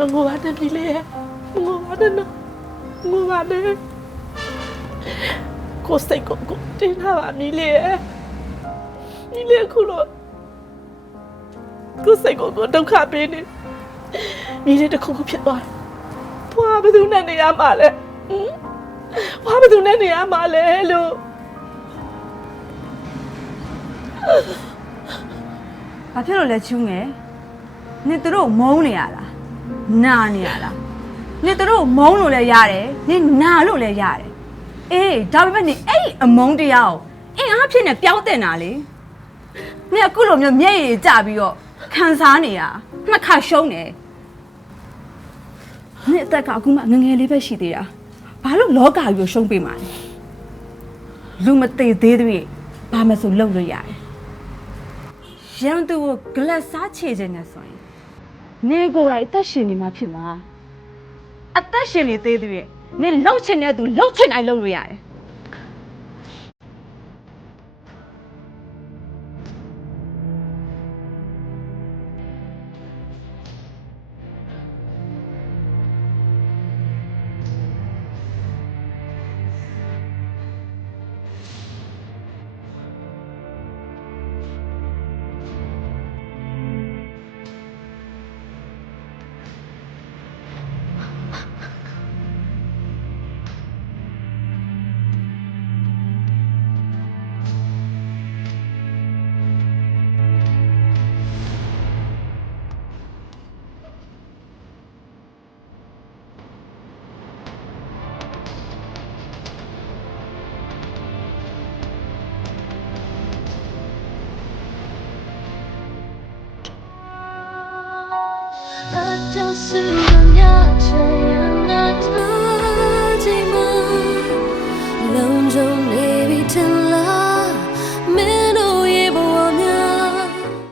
မငိုပါနဲ့ပြည်လေးရဲ့မငိုပါနဲ့နော်မငိုပါနဲ့ကိုယ်စိတ်ကိုကိုယ်တင်းထားပါမီလေးရဲ့မီလေးအခုတော့ကိုယ်စိတ်ကိုကိုယ်ဒုက္ခပေးနေမီလေးတစ်ခုခုဖြစ်သွားတယ်ဘွာဘယ်သူနဲ့နေရမှာလဲဟင်ဘွာဘယ်သူနဲ့နေရမှာလဲလို့။ဘာဖြစ်လို့လဲချူးငယ်။နင်တို့မုန်းနေရလား။ နာနေရလား။နင်တို့မုန်းလို့လည်းရတယ်။နင်နာလို့လည်းရတယ်။အေးဒါပေမဲ့နင်အဲ့ဒီအမုန်းတရားကိုအင်အားဖြစ်နေပြောင်းတင်တာလေ။နင်အခုလိုမျိုးမျက်ရည်ကျပြီးတော့ခံစားနေရနှစ်ခါရှုံးနေ။နင်အသက်ကအခုမှငယ်ငယ်လေးပဲရှိသေးတာ။ဘာလို့လောကကြီးကိုရှုံးပေးမှာလဲ။လူမသေးသေးသေးဘာမှဆိုလုပ်လို့ရတယ်။ရန်သူကိုဂလက်စားချေခြင်းနဲ့ဆိုရင် နေကိုယ်တိုင်အသက်ရှင်နေမှာဖြစ်မှာအသက်ရှင်နေသေးသေးရဲ့နေလှုပ်ချင်တဲ့သူလှုပ်ချင်တိုင်းလှုပ်လို့ရတယ် I'll